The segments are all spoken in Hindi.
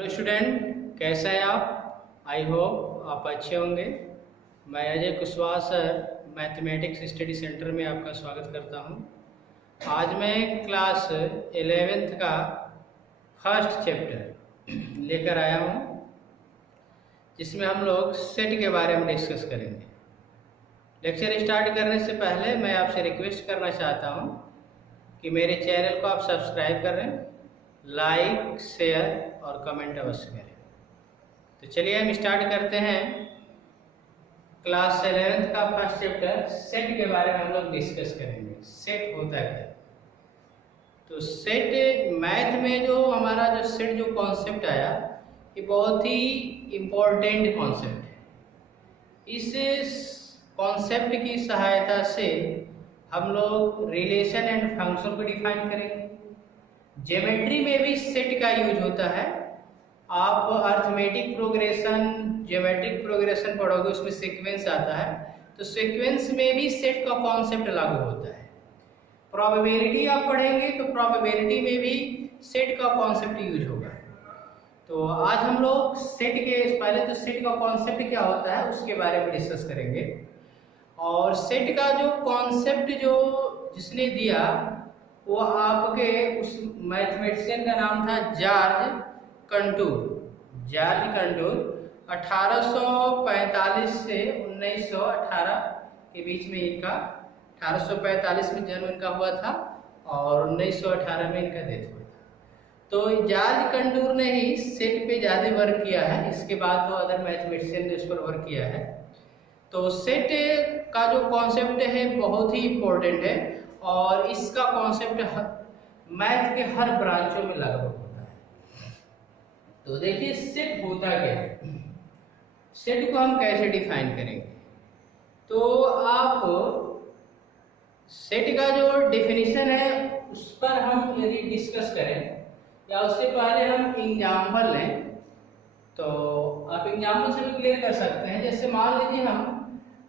हेलो स्टूडेंट, कैसे हैं आप? आई होप आप अच्छे होंगे। मैं Ajay Kushwaha sir mathematics study centre में आपका स्वागत करता हूं। आज मैं क्लास 11th का फर्स्ट चैप्टर लेकर आया हूं, जिसमें हम लोग सेट के बारे में डिस्कस करेंगे। लेक्चर स्टार्ट करने से पहले मैं आपसे रिक्वेस्ट करना चाहता हूं कि मेरे चैनल को आप सब्सक्राइब करें, लाइक, शेयर और कमेंट अवश्य करें। तो चलिए हम स्टार्ट करते हैं। क्लास 11th का फर्स्ट चैप्टर सेट के बारे में हम लोग डिस्कस करेंगे। सेट होता है। तो सेट मैथ में जो हमारा जो सेट जो कॉन्सेप्ट आया, ये बहुत ही इम्पोर्टेंट कॉन्सेप्ट है। इस कॉन्सेप्ट की सहायता से हम लोग रिलेशन एंड फंक्शन को डिफाइन करेंगे। ज्योमेट्री में भी सेट का यूज होता है। आप अर्थमेटिक प्रोग्रेशन, ज्योमेट्रिक प्रोग्रेशन पढ़ोगे, उसमें सीक्वेंस आता है, तो सीक्वेंस में भी सेट का कॉन्सेप्ट लागू होता है। प्रोबेबिलिटी आप पढ़ेंगे तो प्रोबेबिलिटी में भी सेट का कॉन्सेप्ट यूज होगा। तो आज हम लोग सेट के पहले तो सेट का कॉन्सेप्ट क्या होता है उसके बारे में डिस्कस करेंगे। और सेट का जो कॉन्सेप्ट जो जिसने दिया वो आपके उस मैथमेटिशियन का नाम था जॉर्ज कंटूर। जॉर्ज कंटूर 1845 से 1918 के बीच में इनका 1845 में जन्म इनका हुआ था और 1918 में इनका डेथ हुआ था। तो जॉर्ज कंटूर ने ही सेट पे ज़्यादा वर्क किया है। इसके बाद तो अदर मैथमेटिशियन ने उस पर वर्क किया है। तो सेट का जो कॉन्सेप्ट है बहुत ही इम्पोर्टेंट है और इसका कॉन्सेप्ट मैथ के हर ब्रांचों में लागू होता है। तो देखिए सेट होता क्या है, सेट को हम कैसे डिफाइन करेंगे। तो आप सेट का जो डेफिनेशन है उस पर हम यदि डिस्कस करें या उससे पहले हम एग्जाम्पल लें, तो आप एग्जाम्पल से भी क्लियर कर सकते हैं। जैसे मान लीजिए हम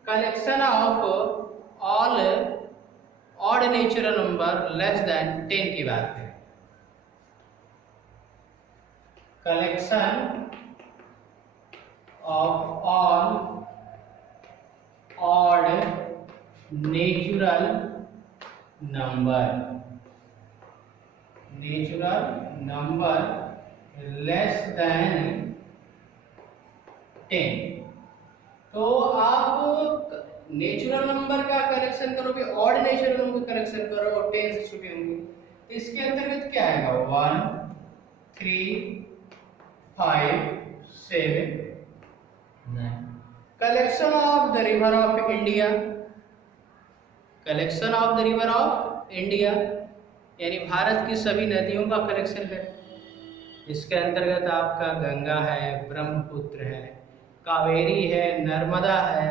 collection of all odd natural number less than 10 की बात करें। Collection of all odd natural number less than 10। तो आप नेचुरल नंबर का करेक्शन करोगे, ऑड नेचुरल नंबर का करेक्शन करो और 10 से छुपे होंगे, तो इसके अंतर्गत क्या आएगा? 1 3 5 7 9। Collection of the river of India, collection of the river of India यानी भारत की सभी नदियों का कलेक्शन है। इसके अंतर्गत आपका गंगा है, ब्रह्मपुत्र है, कावेरी है, नर्मदा है,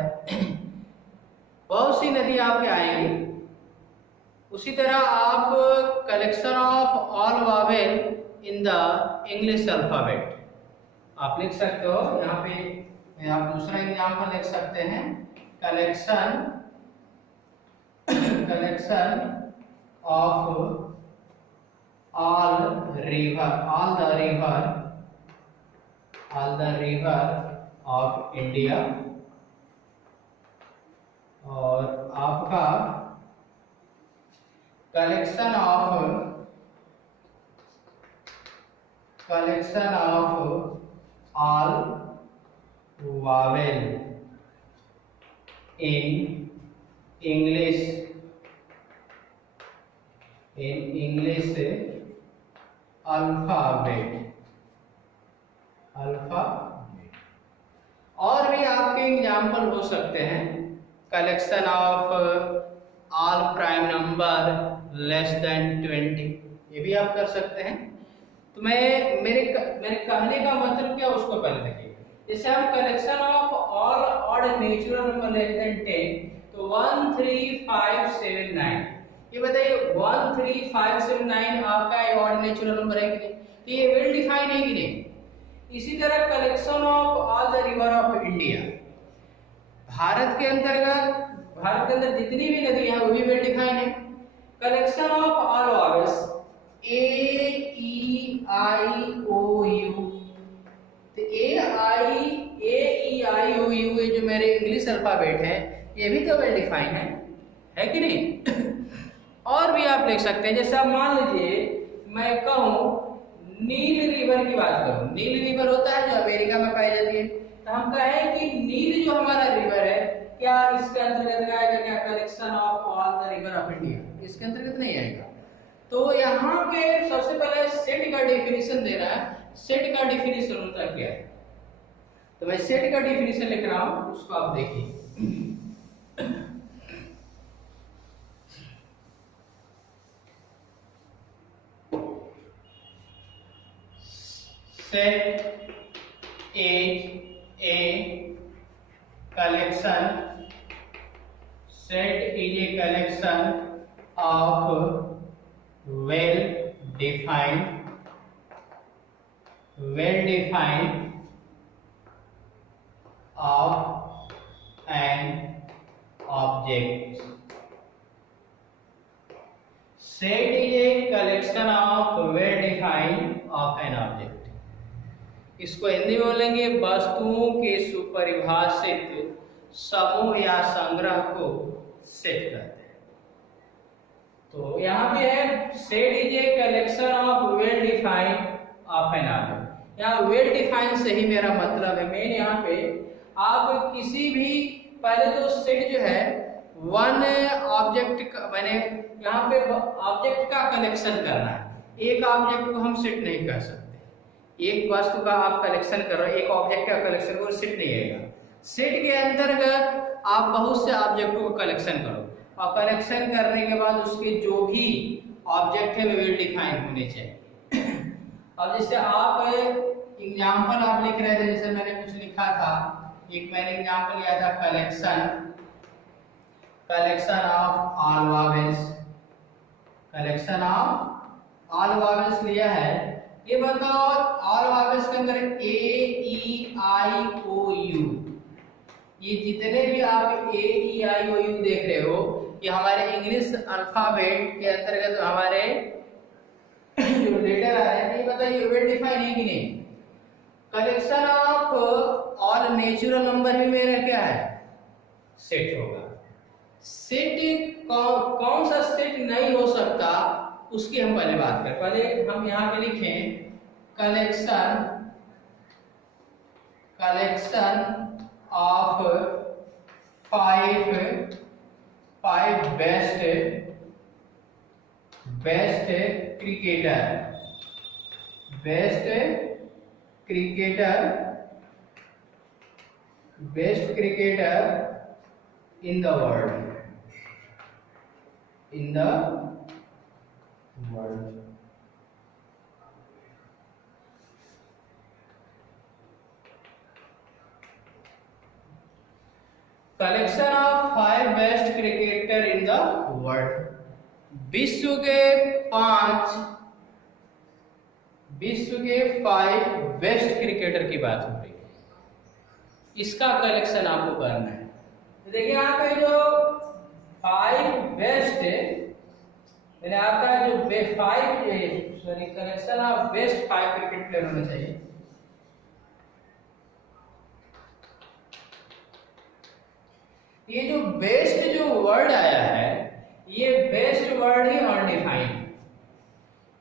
बहुत सी नदी आपके आएंगी। उसी तरह आप collection of all Wavell in the English alphabet आप लिख सकते हो। यहाँ पे आप दूसरा एग्जाम्पल लिख सकते हैं। Collection of all the river of India. और आपका collection of all Wavell in English alphabet. और भी आपके एग्जाम्पल हो सकते हैं। Collection of all prime number less then 20, ये भी आप कर सकते हैं। तो मेरे कहने का मतलब क्या उसको पहले देखिए। जैसे हम collection of all odd natural number less than 10, तो 1 3 5 7 9, ये बताइए 1 3 5 7 9 आपका ऑड नेचुरल नंबर है कि नहीं? तो ये वेल डिफाइन है कि नहीं? इसी तरह collection of all the river of India, Bharat के अंदर जितनी भी नदी है वो भी वेल डिफाइन है। Collection of all vowels A E I O U हुए जो मेरे इंग्लिश अल्फ़ाबेट हैं ये भी तो वेल डिफाइन है कि नहीं? और भी आप लिख सकते हैं, जैसे आप मान लीजिए मैं कहूँ नील रिवर की बात करूँ, नील रिवर होता है जो अमेरिका में पाई जाती है, तो हम कहें कि नील जो हमारा रिवर है क्या इसके अंतर्गत आएगा? क्या collection of all the river of India, इसके अंतर्गत नहीं आएगा। तो यहाँ पे सबसे पहले सेट का डेफिनेशन दे रहा है। सेट का डेफिनेशन होता क्या है, तो मैं सेट का डेफिनेशन लिख रहा हूँ, उसको आप देखिए। Set is a collection. Set is a collection of well-defined of an object. Set is a collection of well-defined of an object. इसको हिंदी में बोलेंगे वस्तुओं के सुपरिभाषित समूह या संग्रह को सेट कहते हैं। तो यहाँ पे है set is a collection of well defined of an object. यहाँ वेल डिफाइंड से ही मेरा मतलब है, मेन यहाँ पे आप किसी भी, पहले तो सेट जो है वन ऑब्जेक्ट का, मैंने यहाँ पे ऑब्जेक्ट का कलेक्शन करना है, एक ऑब्जेक्ट को हम सेट नहीं कर सकते। एक वस्तु का आप कलेक्शन कर रहे हो, एक ऑब्जेक्ट का कलेक्शन करो, सेट नहीं आएगा। सेट के अंतर्गत आप बहुत से ऑब्जेक्टों का कलेक्शन करो और कलेक्शन करने के बाद उसके जो भी ऑब्जेक्ट है वो वेल डिफाइन होने चाहिए। अब जैसे आप एग्जांपल आप लिख रहे थे, जैसे मैंने कुछ लिखा था, एक मैंने एग्जांपल लिया था collection of all vowels, collection of all vowels लिया है। ये बताओ ऑल वॉवेल्स के अंदर ए ई आई ओ यू, ये जितने भी आप ए ई आई ओ यू देख रहे हो ये हमारे इंग्लिश अल्फाबेट के अंतर्गत हमारे जो लेटर आ रहे हैं, ये बताइए वेल डिफाइन है कि नहीं? Collection of all natural number भी मेरा क्या है? सेट होगा। सेट कौन सा सेट नहीं हो सकता उसकी हम पहले बात करें। पहले हम यहाँ पे लिखें collection of five best cricketer in the world. Collection of 5 best cricketer in the world. विश्व के 5 बेस्ट क्रिकेटर की बात हो रही है, इसका कलेक्शन आपको करना है। देखिए यहाँ पे जो 5 बेस्ट मैंने आपका जो collection of best 5 cricket player होना चाहिए। ये जो बेस्ट जो वर्ड आया है ये बेस्ट वर्ड ही अनडिफाइंड,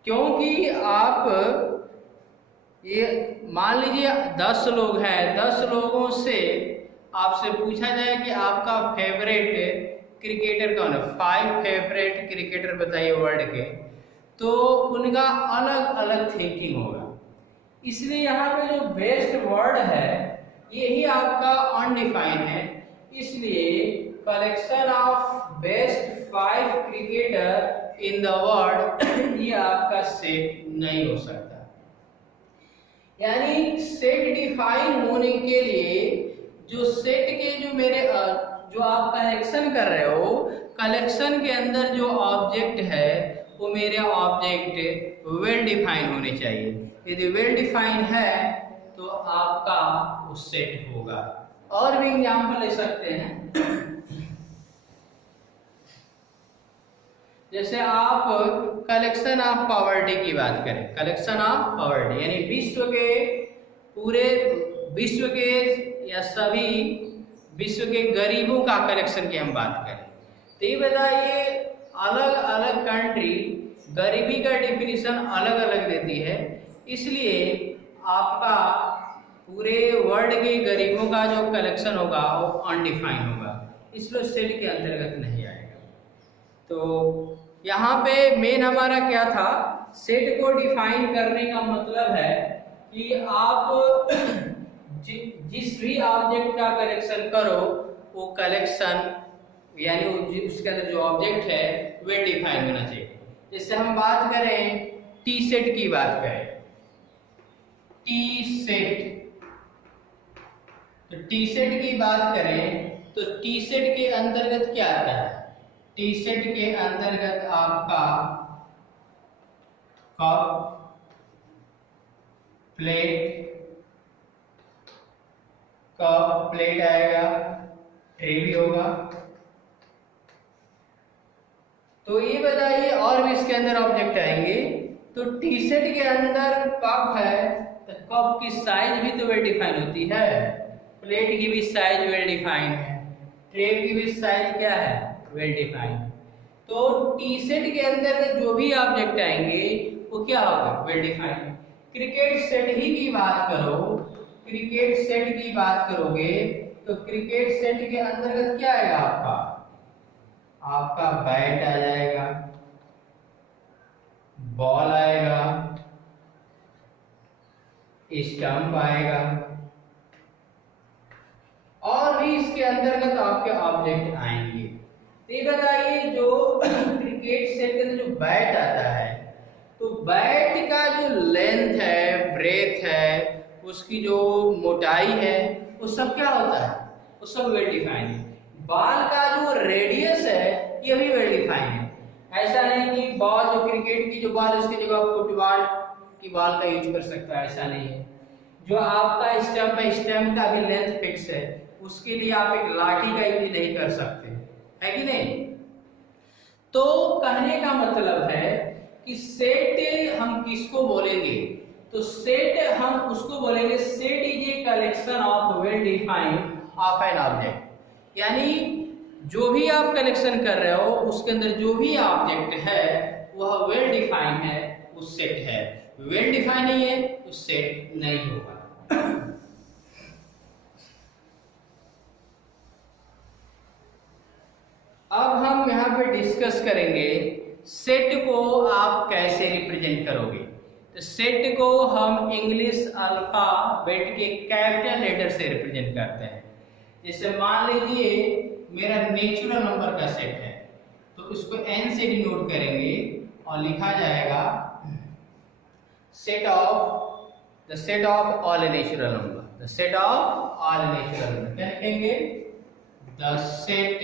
क्योंकि आप ये मान लीजिए 10 लोग हैं, 10 लोगों से आपसे पूछा जाए कि आपका फेवरेट क्रिकेटर कौन है, 5 फेवरेट क्रिकेटर बताइए वर्ल्ड के, तो उनका अलग अलग थिंकिंग होगा। इसलिए यहाँ पे जो बेस्ट वर्ड है यही आपका अनडिफाइन है, इसलिए collection of best 5 cricketer in the world ये आपका सेट नहीं हो सकता। यानी सेट डिफाइन होने के लिए जो सेट के जो मेरे जो आप कलेक्शन कर रहे हो, कलेक्शन के अंदर जो ऑब्जेक्ट है वो मेरे ऑब्जेक्ट वेल डिफाइन होने चाहिए। यदि वेल डिफाइन है तो आपका वो सेट होगा। और भी एग्जाम्पल ले सकते हैं, जैसे आप कलेक्शन ऑफ पॉवर्टी की बात करें, कलेक्शन ऑफ पॉवर्टी यानी विश्व के या सभी विश्व के गरीबों का कलेक्शन की हम बात करें तो ये बताइए अलग अलग कंट्री गरीबी का डिफिनीशन अलग अलग देती है, इसलिए आपका पूरे वर्ल्ड के गरीबों का जो कलेक्शन होगा वो अनडिफाइन होगा, इसलिए सेट के अंतर्गत नहीं आएगा। तो यहाँ पे मेन हमारा क्या था, सेट को डिफाइन करने का मतलब है कि आप जिस भी ऑब्जेक्ट का कलेक्शन करो वो कलेक्शन यानी उसके अंदर जो ऑब्जेक्ट है वे डिफाइन होना चाहिए। जैसे हम बात करें टी सेट की बात करें, टी सेट, तो टी सेट की बात करें तो टी सेट के अंतर्गत क्या आता है, टी सेट के अंतर्गत आपका कप, प्लेट आएगा, ट्रे भी होगा। तो ये बताइए और भी इसके अंदर ऑब्जेक्ट आएंगे। तो टी सेट के अंदर कप है तो कप की साइज भी तो वेल डिफाइन होती है, प्लेट की भी साइज वेल डिफाइन है, ट्रे की भी साइज क्या है वेल डिफाइन। तो टी सेट के अंदर जो भी ऑब्जेक्ट आएंगे वो क्या होगा वेल डिफाइन। क्रिकेट सेट ही की बात करो, क्रिकेट सेट की बात करोगे तो क्रिकेट सेट के अंतर्गत क्या आएगा आपका बैट आ जाएगा, बॉल आएगा, स्टंप आएगा और भी इसके अंतर्गत आपके ऑब्जेक्ट आएंगे। तो ये बताइए जो क्रिकेट सेट के अंदर जो बैट आता है तो बैट का जो लेंथ है, ब्रेथ है, उसकी जो मोटाई है वो सब क्या होता है, वो सब वेल डिफाइन है। बॉल का जो रेडियस है ये भी वेल डिफाइन है। ऐसा नहीं कि बॉल जो क्रिकेट की जो बॉल उसकी जगह आप फुटबॉल की बॉल का यूज कर सकता है, ऐसा नहीं है। जो आपका स्टंप है, स्टंप का भी लेंथ फिक्स है, उसके लिए आप एक लाठी का यूज नहीं कर सकते, है कि नहीं। तो कहने का मतलब है कि सेट हम किसको बोलेंगे, तो सेट हम उसको बोलेंगे set is a collection of well defined of an object. यानी जो भी आप कलेक्शन कर रहे हो उसके अंदर जो भी ऑब्जेक्ट है वह वेल डिफाइन है, वो सेट है। वेल डिफाइन नहीं है तो सेट नहीं होगा। अब हम यहाँ पे डिस्कस करेंगे सेट को आप कैसे रिप्रेजेंट करोगे। तो सेट को हम इंग्लिश अल्फाबेट के कैपिटल लेटर से रिप्रेजेंट करते हैं। जैसे मान लीजिए मेरा नेचुरल नंबर का सेट है तो उसको n से डिनोट करेंगे और लिखा जाएगा set of all natural number, the set of all natural number. क्या लिखेंगे, the set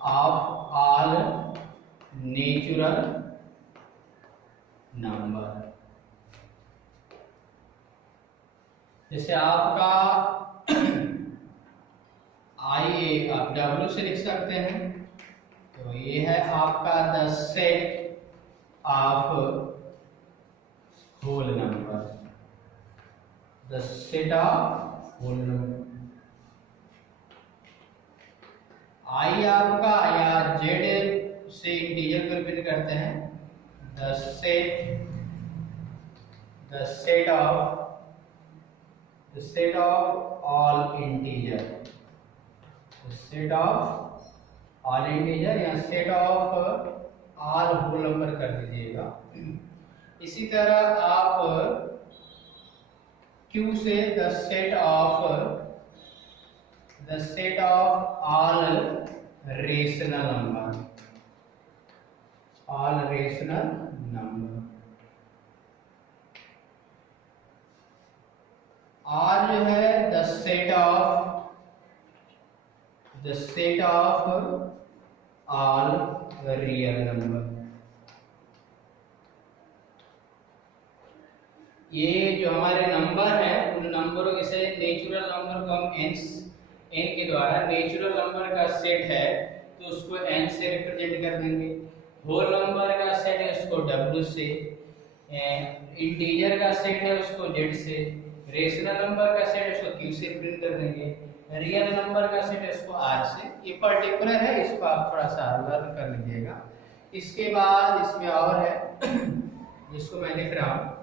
of all natural number. जैसे आपका आइए आप W से लिख सकते हैं, तो ये है आपका the set of whole number, the set of whole number. I आपका या Z से इंटीजर को रिप्रेजेंट करते हैं, the set of all integer, set of all integer या set of all whole number कर दीजिएगा। इसी तरह आप Q से the set of all rational number, all rational number. R जो है the set of all real number. ये जो हमारे नंबर है उन नंबरों जैसे नेचुरल नंबर को हम n के द्वारा, नेचुरल नंबर का सेट है तो उसको n से रिप्रेजेंट कर देंगे, होल नंबर का सेट है उसको W से, इंटीजर का सेट है उसको जेड से, रेशनल नंबर का सेट है उसको क्यू से प्रिंट कर देंगे, रियल नंबर का सेट है उसको आर से। ये पर्टिकुलर है, इसको आप थोड़ा सा लर्न कर लीजिएगा। इसके बाद इसमें और है जिसको मैं लिख रहा हूं,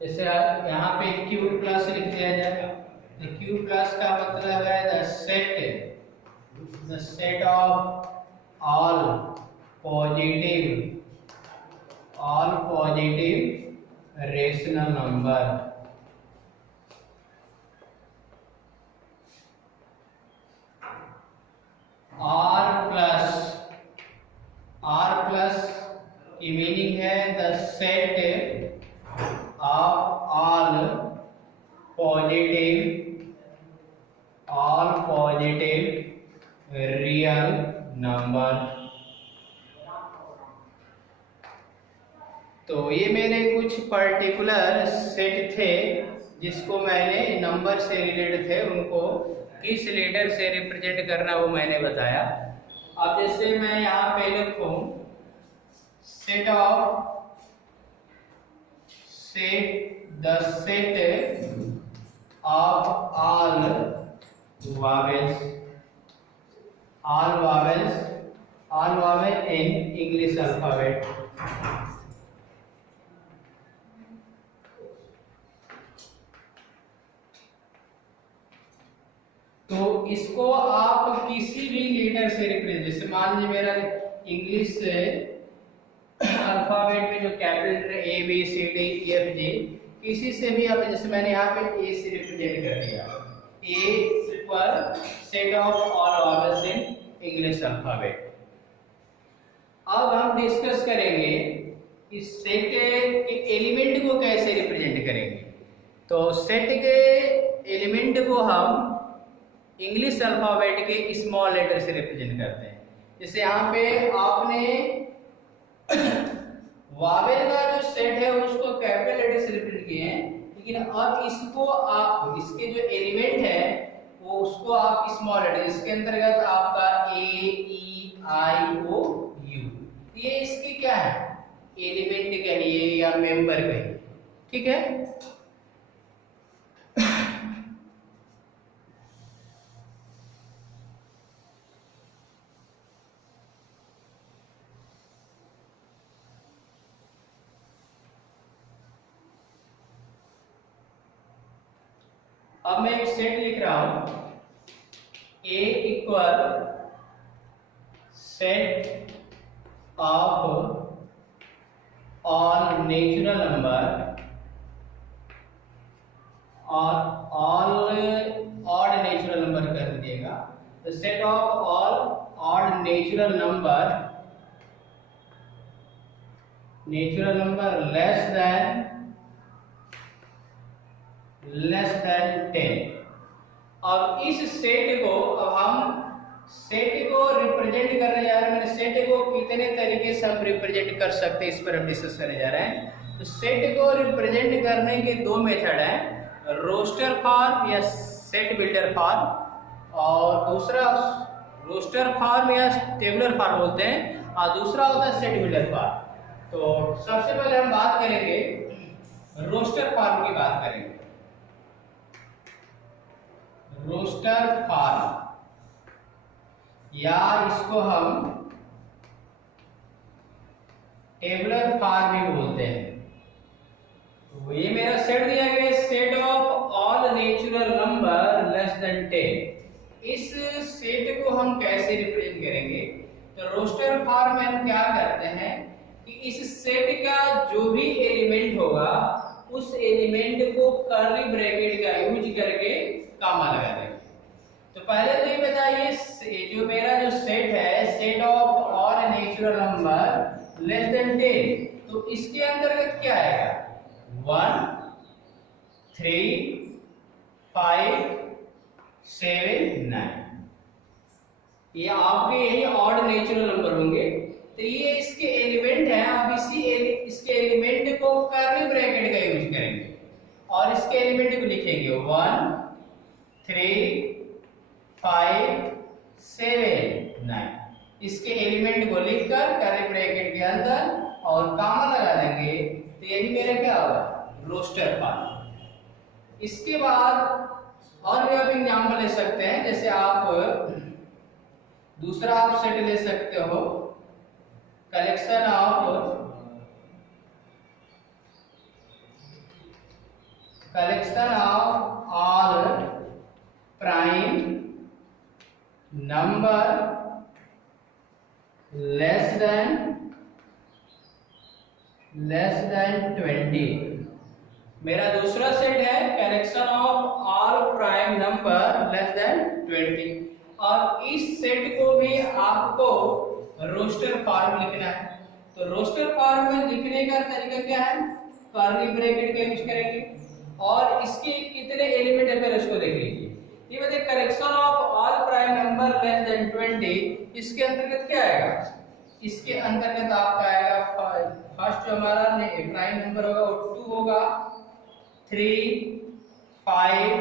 जैसे यहाँ पे क्यू प्लस लिख दिया जाए। क्यू प्लस का मतलब है the set of all positive rational number. R plus की मीनिंग है the set of all positive real number. तो ये मेरे कुछ पर्टिकुलर सेट थे जिसको मैंने नंबर से रिलेटेड थे, उनको किस लेटर से रिप्रेजेंट करना वो मैंने बताया। अब जैसे मैं यहाँ पे लिखूं set the set of all vowels in English alphabet। तो इसको आप किसी भी लेटर से रिप्रेजेंट, जैसे मान लीजिए मेरा इंग्लिश अल्फाबेट में जो capital letter A B C D E F G, किसी से भी आप, जैसे मैंने यहाँ पे ए से रिप्रेजेंट कर दिया, ए पर set of all vowels in English alphabet. अब हम डिस्कस करेंगे कि सेट के एलिमेंट को कैसे रिप्रेजेंट करेंगे। तो सेट के एलिमेंट को हम इंग्लिश अल्फाबेट के स्मॉल लेटर से रिप्रेजेंट करते हैं। जैसे यहाँ पे आपने वावेल का जो सेट है उसको कैपिटल लेटर से रिप्रेजेंट किए हैं, लेकिन अब इसको आप, इसके जो एलिमेंट है वो उसको आप स्मॉल लेटर, इसके अंतर्गत आपका ए ई आई ओ यू, ये इसकी क्या है, एलिमेंट कहिए या मेंबर कहिए, ठीक है। अब मैं एक सेट लिख रहा हूं, A equal set of all natural number और ऑल ऑड नेचुरल नंबर कर दीजिएगा। The set of all odd natural number less than 10। अब इस सेट को, अब हम सेट को रिप्रेजेंट करने जा रहे हैं। मैंने सेट को कितने तरीके से हम रिप्रेजेंट कर सकते हैं इस पर हम डिस्कस करने जा रहे हैं। तो सेट को रिप्रेजेंट करने के दो मेथड हैं, रोस्टर फॉर्म या सेट बिल्डर फॉर्म, और दूसरा रोस्टर फॉर्म या टेबुलर फॉर्म बोलते हैं, और दूसरा होता है सेट बिल्डर फॉर्म। तो सबसे पहले हम बात करेंगे रोस्टर फॉर्म की बात करेंगे। रोस्टर फॉर्म या इसको हम टेबुलर फॉर्म भी बोलते हैं। तो ये मेरा सेट दिया गया, set of all natural number less than 10। इस सेट को हम कैसे रिप्रेजेंट करेंगे? तो रोस्टर फॉर्म में हम क्या करते हैं कि इस सेट का जो भी एलिमेंट होगा उस एलिमेंट को कर्ली ब्रैकेट का यूज करके कामा लगा देंगे। तो पहले तो ये बताइए, जो मेरा जो सेट है, set of all natural number less than 10, तो इसके अंतर्गत क्या आएगा? 1 3 5 7 9, ये आपके यही ऑड नेचुरल नंबर होंगे। तो ये इसके एलिमेंट हैं। अब इसके एलिमेंट को कर्ली ब्रैकेट का यूज करेंगे और इसके एलिमेंट को लिखेंगे 1 3 5 7 9। इसके एलिमेंट को लिखकर कर्ली ब्रैकेट के अंदर और कामा लगा देंगे तो यही मेरा क्या होगा, रोस्टर फॉर्म। इसके बाद और भी आप एग्जाम्पल ले सकते हैं, जैसे आप दूसरा आप सेट ले सकते हो, collection of all prime number less then 20। मेरा दूसरा सेट है collection of all prime number less then 20, और इस सेट को भी आपको रोस्टर फॉर्म लिखना है। तो रोस्टर फॉर्म में लिखने का तरीका क्या है, कर्ली ब्रैकेट का यूज करेंगे और इसके कितने एलिमेंट है पहले उसको देख लीजिए। ये बताइए collection of all prime number less then 20, इसके अंतर्गत क्या आएगा, इसके अंतर्गत आपका आएगा फर्स्ट जो हमारा प्राइम नंबर होगा वो 2 होगा, 3 5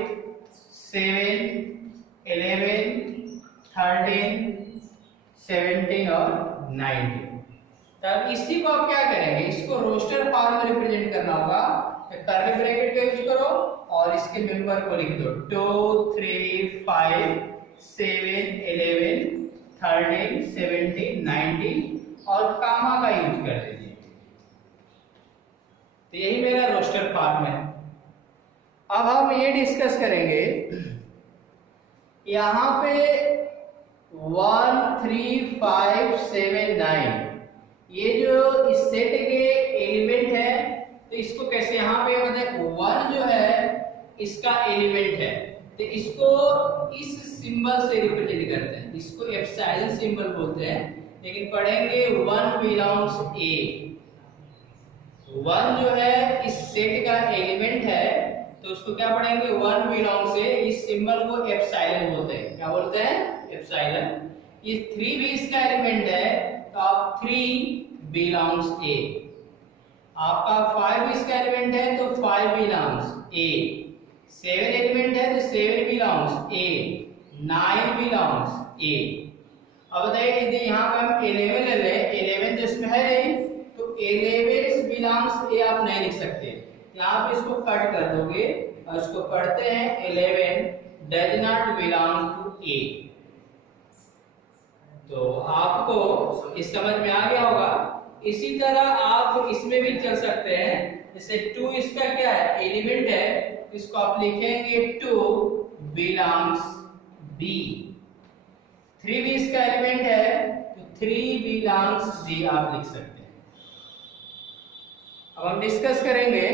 7 11 13 17 और 19। तब इसी को आप क्या करेंगे, इसको रोस्टर फॉर्म में रिप्रेजेंट करना होगा। कर्ली ब्रैकेट का यूज करो और इसके मेंबर को लिख दो 2 3 5 7 11 13 17 19 और कामा का यूज कर दीजिए। तो यही मेरा रोस्टर फॉर्म है। अब हम ये डिस्कस करेंगे, यहाँ पे 1 3 5 7 9 ये जो इस सेट के एलिमेंट है, तो इसको कैसे, यहाँ पे मतलब 1 जो है इसका एलिमेंट है, तो इसको इस सिंबल से रिप्रेजेंट करते हैं, इसको एप्सिलॉन सिंबल बोलते हैं। लेकिन पढ़ेंगे 1 बिलोंग्स ए, 1 जो है इस सेट का एलिमेंट है, तो उसको क्या पढ़ेंगे 1 बिलोंग्स ए, इस सिंबल को एप्सिलॉन बोलते हैं। क्या बोलते हैं, एप्सिलॉन। ये 3 भी इसका एलिमेंट है, तो आप 3 बिलोंग्स ए। आपका 5 इसका एलिमेंट है तो 5 बिलोंग्स ए, 7 एलिमेंट है तो 7 बिलोंग्स ए, 9 बिलोंग्स ए। अब बताइए यदि यहाँ पे हम 11 ले लें, 11 जिसमें है नहीं, तो 11 बिलोंग्स ए आप नहीं लिख सकते, यहाँ पे इसको कट कर दोगे और इसको पढ़ते हैं 11 डज नॉट बिलोंग टू ए। तो आपको इस समझ में आ गया होगा। इसी तरह आप इसमें भी चल सकते हैं, जैसे 2 इसका क्या है, एलिमेंट है, इसको आप लिखेंगे 2 बिलोंग्स बी। 3 भी इसका एलिमेंट है तो 3 बिलोंग्स डी आप लिख सकते हैं। अब हम डिस्कस करेंगे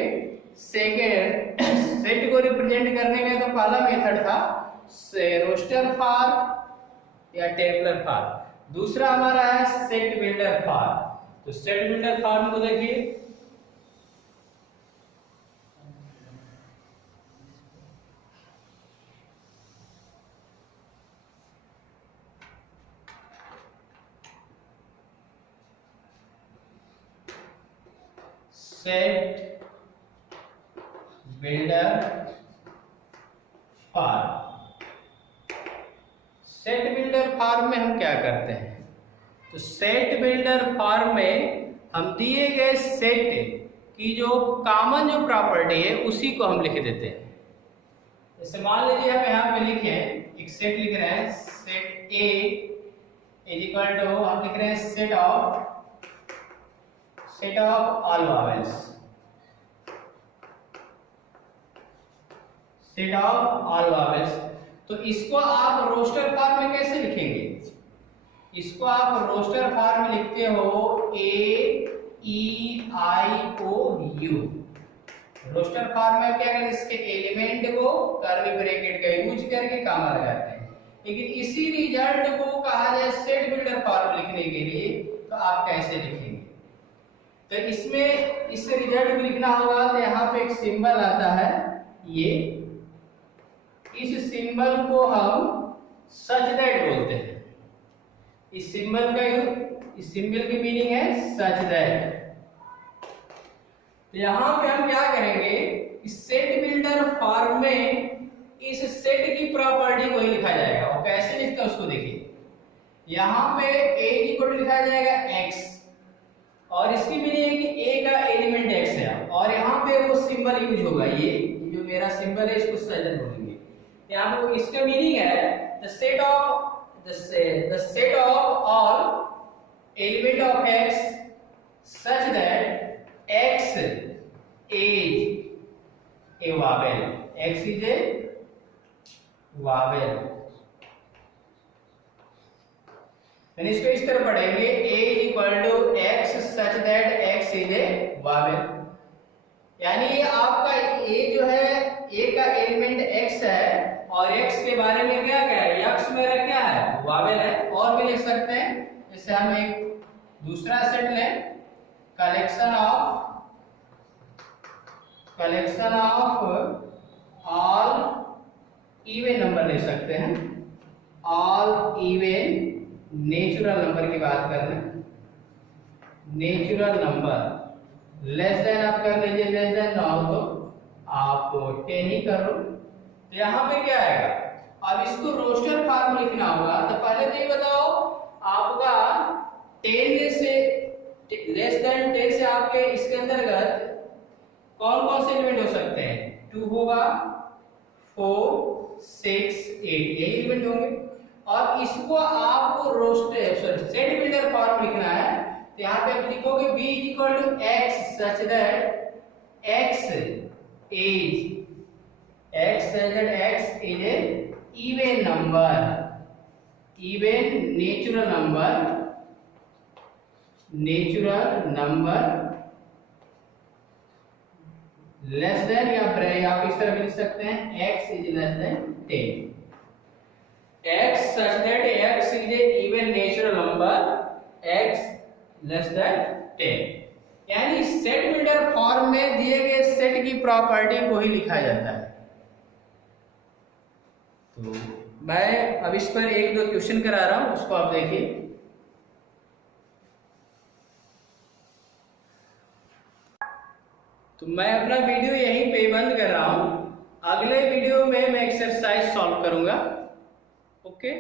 सेकेंड सेट को रिप्रेजेंट करने का। तो पहला मेथड था रोस्टर फॉर्म या टेबुलर फॉर्म, दूसरा हमारा है सेट बिल्डर फॉर्म। तो सेट बिल्डर फॉर्म को देखिए, set builder form. Set builder form में हम क्या करते हैं, तो सेट बिल्डर फॉर्म में हम दिए गए सेट की जो कॉमन जो प्रॉपर्टी है उसी को हम लिख देते हैं। जैसे मान लीजिए हम यहाँ पे लिखे एक सेट लिख रहे हैं, set A is equal to, हम लिख रहे हैं set of all vowels, set of all vowels. तो इसको आप रोस्टर फॉर्म में कैसे लिखेंगे, इसको आप रोस्टर फॉर्म में लिखते हो ए ई आई ओ यू। रोस्टर फॉर्म में क्या करें, इसके एलिमेंट को कर्ली ब्रैकेट का यूज करके कामा लगाते हैं। लेकिन इसी रिजल्ट को कहा जाए सेट बिल्डर फॉर्म लिखने के लिए, तो आप कैसे लिखेंगे, तो इसमें इस रिजल्ट को लिखना होगा। तो यहाँ पे एक सिंबल आता है, ये इस सिंबल को हम सच दैट बोलते हैं। इस सिंबल का इस सिंबल की मीनिंग है सच दैट। तो यहां पे हम क्या करेंगे, इस सेट बिल्डर फॉर्म में इस सेट की प्रॉपर्टी को ही लिखा जाएगा। और कैसे लिखते हैं उसको देखिए, यहाँ पे a इक्वल लिखा जाएगा x, और इसकी मीनिंग है कि a का एलिमेंट x है, और यहाँ पे वो सिंबल यूज होगा, ये जो मेरा सिंबल है इसको सजन बोलेंगे। यहाँ पे इसका मीनिंग है the set of all element of x such that x is a vowel, x is a vowel। इसको इस तरह पढ़ेंगे a equal to x such that x is a vowel, यानी ये आपका a जो है a का एलिमेंट x है, और x के बारे में क्या क्या है, x मेरा क्या है, वावेल है। और भी लिख सकते हैं, जैसे हम एक दूसरा सेट लें, collection of all even number ले सकते हैं, ऑल इवन नेचुरल नंबर की बात कर रहे हैं, नेचुरल नंबर लेस देन आप कर लीजिए, लेस देन ना हो तो आप 10 ही करो। तो यहाँ पे क्या आएगा, अब इसको रोस्टर फॉर्म लिखना होगा। तो पहले तो ये बताओ आपका 10 से लेस देन 10 से आपके इसके अंतर्गत कौन कौन से एलिमेंट हो सकते हैं, 2 होगा, 4, 6, 8 ये एलिमेंट होंगे। और इसको आपको रोस्टर सेट बिल्डर फॉर्म लिखना है। तो यहाँ पे आप लिखोगे b equal to x such that x is a even number, even natural number less than, या आप इस तरह भी लिख सकते हैं x is less than 10, x such that x is a even natural number, x less than 10। यानी सेट बिल्डर फॉर्म में दिए गए सेट की प्रॉपर्टी को ही लिखा जाता है। तो मैं अब इस पर 1-2 क्वेश्चन करा रहा हूं, उसको आप देखिए। तो मैं अपना वीडियो यहीं पे बंद कर रहा हूं, अगले वीडियो में मैं एक्सरसाइज सॉल्व करूंगा। ओके।